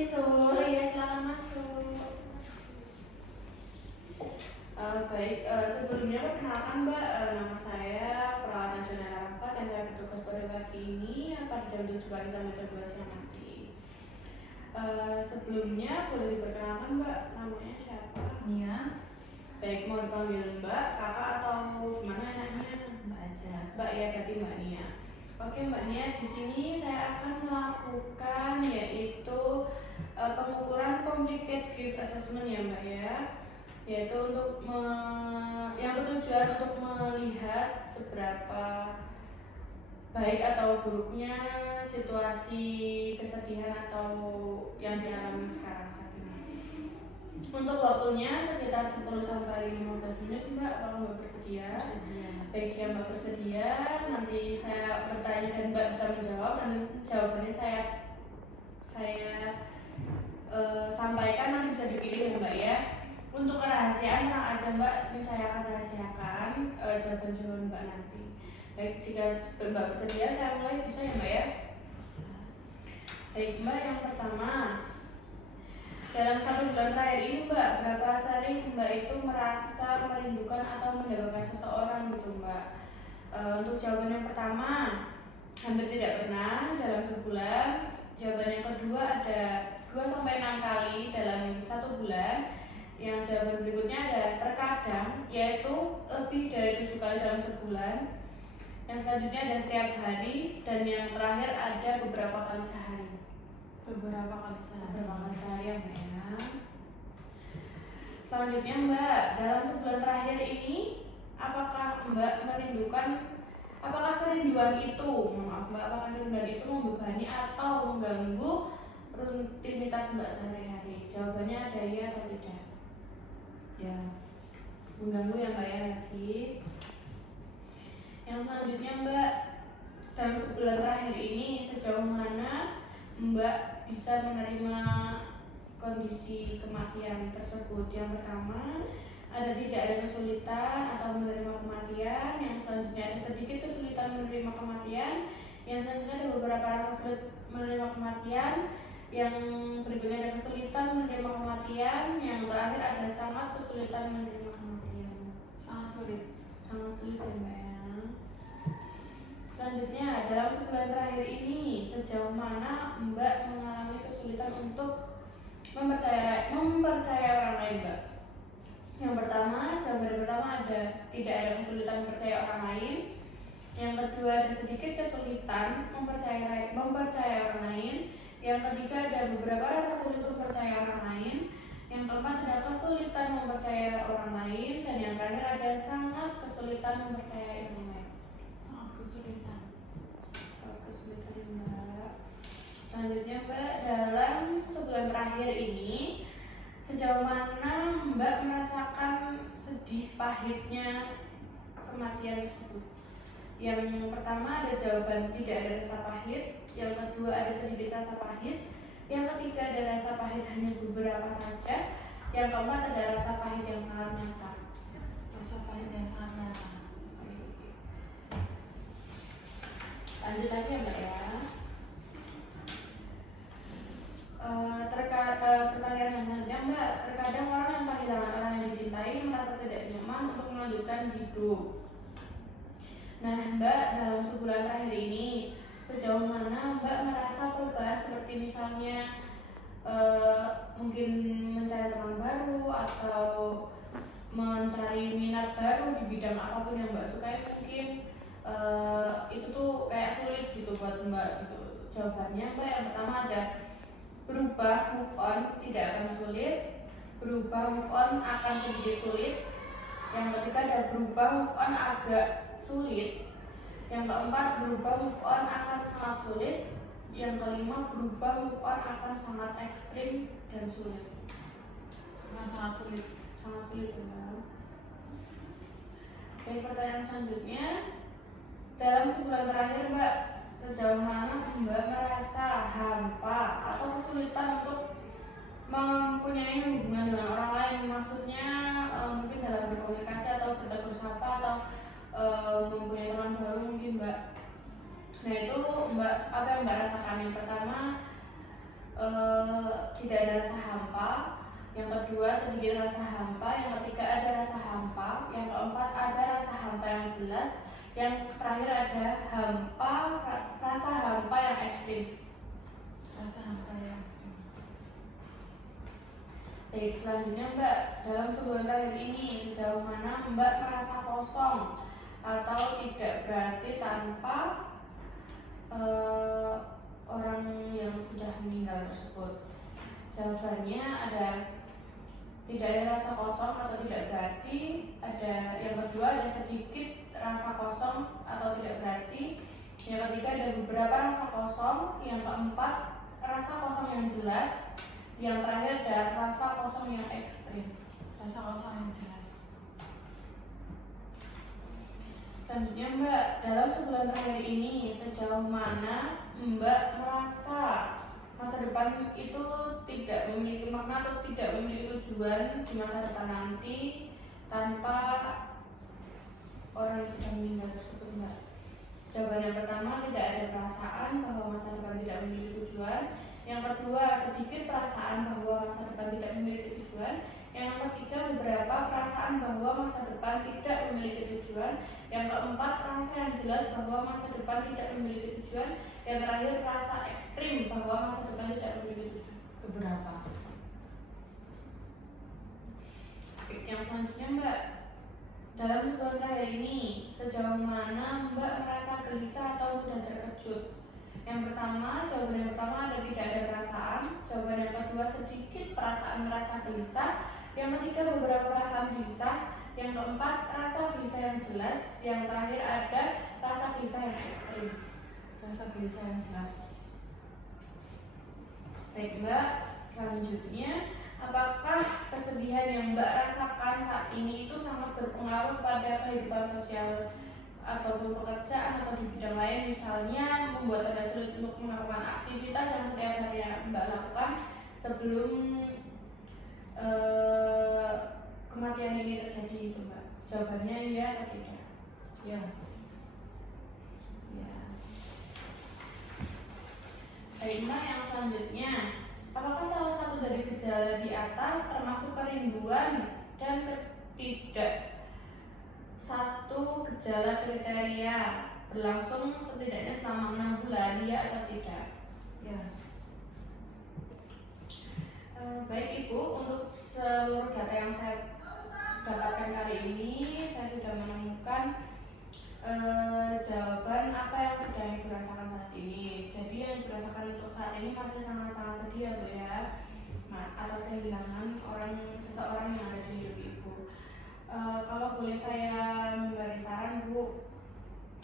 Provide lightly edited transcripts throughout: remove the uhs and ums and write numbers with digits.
sih, Sus. Oh iya, silakan masuk. Baik, sebelumnya perkenalkan Mbak, nama saya Perawat Nasional Arafat yang saya bertugas pada pagi ini pada jam 7 pagi sampai jam 2 siang nanti. Sebelumnya boleh diperkenalkan Mbak, namanya siapa? Nia, Baik, mau dipanggil Mbak, kakak atau gimana enaknya? Mbak aja. Mbak ya, berarti Mbak Nia. Oke Mbak Nia, di sini saya akan melakukan yaitu pengukuran complicated grief assessment ya Mbak ya, yaitu untuk yang bertujuan untuk melihat seberapa baik atau buruknya situasi kesedihan atau yang dialami sekarang saat ini. Untuk waktunya sekitar 10 sampai 15 menit Mbak, kalau Mbak bersedia. Baik, jika Mbak bersedia, nanti saya bertanya dan Mbak bisa menjawab, dan jawabannya saya sampaikan, nanti bisa dipilih ya Mbak ya. Untuk kerahasiaan tenang aja Mbak, ini saya akan rahasiakan jawaban-jawaban Mbak nanti. Baik, jika Mbak bersedia saya mulai, bisa ya Mbak ya? Baik Mbak, yang pertama, dalam 1 bulan terakhir ini Mbak, berapa sering Mbak itu merasa merindukan atau mendapatkan seseorang gitu Mbak? Untuk jawaban yang pertama, hampir tidak pernah dalam sebulan. Jawaban yang kedua ada 2 sampai 6 kali dalam 1 bulan. Yang jawaban berikutnya ada terkadang, yaitu lebih dari 7 kali dalam sebulan. Yang selanjutnya ada setiap hari, dan yang terakhir ada beberapa kali sehari. Beberapa kali sehari Ya Mbak ya. Selanjutnya Mbak, dalam sebulan terakhir ini apakah Mbak merindukan, apakah kerinduan itu, apakah kerinduan itu membebani atau mengganggu rutinitas Mbak sehari-hari? Jawabannya ada iya atau tidak? Ya. Mengganggu ya Mbak ya lagi. Yang selanjutnya Mbak, dalam sebulan terakhir ini sejauh mana Mbak bisa menerima kondisi kematian tersebut? Yang pertama, tidak ada kesulitan atau menerima kematian. Yang selanjutnya ada sedikit kesulitan menerima kematian. Yang selanjutnya ada beberapa rasa sulit menerima kematian. Yang berikutnya ada kesulitan menerima kematian. Yang terakhir ada sangat kesulitan menerima kematian. Sangat sulit ya Mbak ya. Selanjutnya, dalam sebulan terakhir ini sejauh mana Mbak mengalami kesulitan untuk mempercayai orang lain Mbak? Yang pertama, jawaban pertama ada tidak ada kesulitan mempercayai orang lain. Yang kedua, ada sedikit kesulitan mempercayai orang lain. Yang ketiga, ada beberapa rasa sulit mempercayai orang lain. Yang keempat, ada kesulitan mempercayai orang lain. Dan yang terakhir, ada sangat kesulitan mempercayai orang lain. Sangat kesulitan Mbak. Selanjutnya Mbak, dalam sebulan terakhir ini sejauh mana Mbak merasakan sedih pahitnya kematian tersebut? Yang pertama ada jawaban tidak ada rasa pahit. Yang kedua ada sedikit rasa pahit. Yang ketiga ada rasa pahit hanya beberapa saja. Yang keempat ada rasa pahit yang sangat nyata. Lanjut lagi ya Mbak ya. Pertanyaan yang selanjutnya Mbak, terkadang orang yang kehilangan orang yang dicintai merasa tidak nyaman untuk melanjutkan hidup. Nah Mbak, dalam sebulan terakhir ini sejauh mana Mbak merasa perubahan seperti misalnya mungkin mencari teman baru atau mencari minat baru di bidang apapun yang Mbak sukai, mungkin itu tuh kayak sulit gitu buat Mbak gitu. Jawabannya Mbak, yang pertama ada berubah move on tidak akan sulit, berubah move on akan sedikit sulit. Yang ketiga ada berubah move on agak sulit. Yang keempat berubah move on akan sangat sulit. Yang kelima berubah move on akan sangat ekstrim dan sulit. Sangat sulit Ya. Oke, pertanyaan selanjutnya, dalam sebulan terakhir Mbak, sejauh mana Mbak merasa hampa atau kesulitan untuk mempunyai hubungan dengan orang lain? Maksudnya mungkin dalam berkomunikasi atau bertegur sapa atau mempunyai teman baru mungkin Mbak. Nah itu Mbak, apa yang Mbak rasakan? Yang pertama tidak ada rasa hampa, yang kedua sedikit rasa hampa, yang ketiga ada rasa hampa, yang keempat ada rasa hampa yang jelas, yang terakhir ada rasa hampa yang ekstrim. Rasa hampa yang ekstrim. Baik, selanjutnya Mbak, dalam sebulan terakhir ini sejauh mana Mbak merasa kosong atau tidak berarti tanpa orang yang sudah meninggal tersebut? Jawabannya ada tidak ada rasa kosong atau tidak berarti, ada yang kedua ada sedikit rasa kosong atau tidak berarti, yang ketiga ada beberapa rasa kosong, yang keempat rasa kosong yang jelas, yang terakhir ada rasa kosong yang ekstrim. Rasa kosong yang jelas. Selanjutnya Mbak, dalam sebulan terakhir ini sejauh mana Mbak merasa masa depan itu tidak memiliki makna atau tidak memiliki tujuan di masa depan nanti tanpa orang yang sudah meninggal tersebut Mbak? Jawaban yang pertama, tidak ada perasaan bahwa masa depan tidak memiliki tujuan. Yang kedua, sedikit perasaan bahwa masa depan tidak memiliki tujuan. Yang ketiga, beberapa perasaan bahwa masa depan tidak memiliki tujuan. Yang keempat, rasa yang jelas bahwa masa depan tidak memiliki tujuan. Yang terakhir, rasa ekstrim bahwa masa depan tidak memiliki tujuan. Beberapa. Oke, yang selanjutnya Mbak, dalam sebulan terakhir ini sejauh mana Mbak merasa gelisah atau mudah terkejut? Yang pertama, jawaban yang pertama ada tidak ada perasaan. Jawaban yang kedua sedikit perasaan merasa gelisah. Yang ketiga beberapa perasaan gelisah. Yang keempat rasa gelisah yang jelas. Yang terakhir ada rasa gelisah yang ekstrim. Rasa gelisah yang jelas. Baik Mbak, selanjutnya apakah kesedihan yang Mbak rasakan saat ini itu sangat berpengaruh pada kehidupan sosial ataupun pekerjaan atau di bidang lain, misalnya membuat Anda sulit untuk melakukan aktivitas yang setiap hari Mbak lakukan sebelum kematian ini terjadi itu Mbak? Jawabannya ya atau tidak? Ya. Ya. Baik Mbak, yang selanjutnya, apakah salah satu dari gejala di atas termasuk kerinduan dan tidak satu gejala kriteria berlangsung setidaknya selama 6 bulan, ya atau tidak? Ya. Baik Ibu, untuk seluruh data yang saya dapatkan kali ini, saya sudah menemukan jawaban apa yang sedang Ibu rasakan saat ini. Jadi yang Ibu rasakan untuk saat ini masih sangat-sangat sedih ya Bu ya, atas kehilangan seseorang yang ada di hidup Ibu. Kalau boleh saya memberi saran Bu,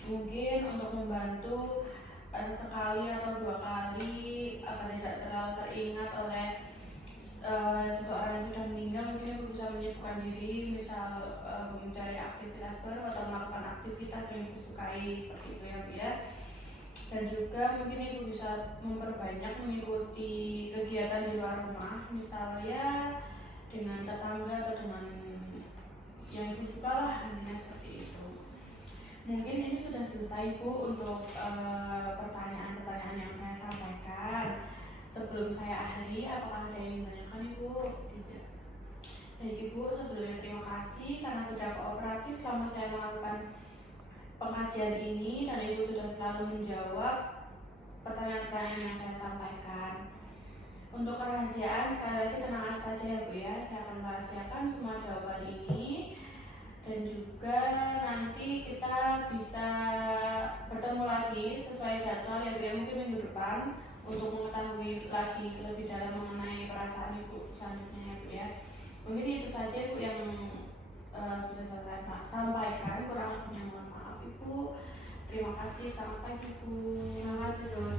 mungkin untuk membantu sekali atau 2 kali agar tidak terlalu teringat oleh seseorang yang sudah meninggal, mungkin Ibu bisa menyibukkan diri, misal mencari aktivitas baru atau melakukan aktivitas yang Ibu sukai, seperti itu ya Bu ya. Dan juga mungkin Ibu bisa memperbanyak mengikuti kegiatan di luar rumah, misalnya dengan tetangga atau dengan yang Ibu suka lah, intinya seperti itu. Mungkin ini sudah selesai Bu untuk pertanyaan-pertanyaan yang saya sampaikan. Sebelum saya akhiri, apakah ada yang menanyakan Ibu? Tidak. Baik Ibu, sebelumnya terima kasih karena sudah kooperatif selama saya melakukan pengkajian ini dan Ibu sudah selalu menjawab pertanyaan-pertanyaan yang saya sampaikan. Untuk kerahasiaan, sekali lagi tenang saja ya Bu ya, saya akan merahasiakan semua jawaban ini. Dan juga nanti kita bisa bertemu lagi sesuai jadwal ya Bu ya, mungkin minggu depan, untuk mengetahui lagi lebih dalam mengenai perasaan Ibu selanjutnya ya Bu ya. Mungkin itu saja Bu yang bisa saya sampaikan, kurang lebihnya mohon maaf Ibu. Terima kasih, sampai pagi Bu. Terima kasih, Terus.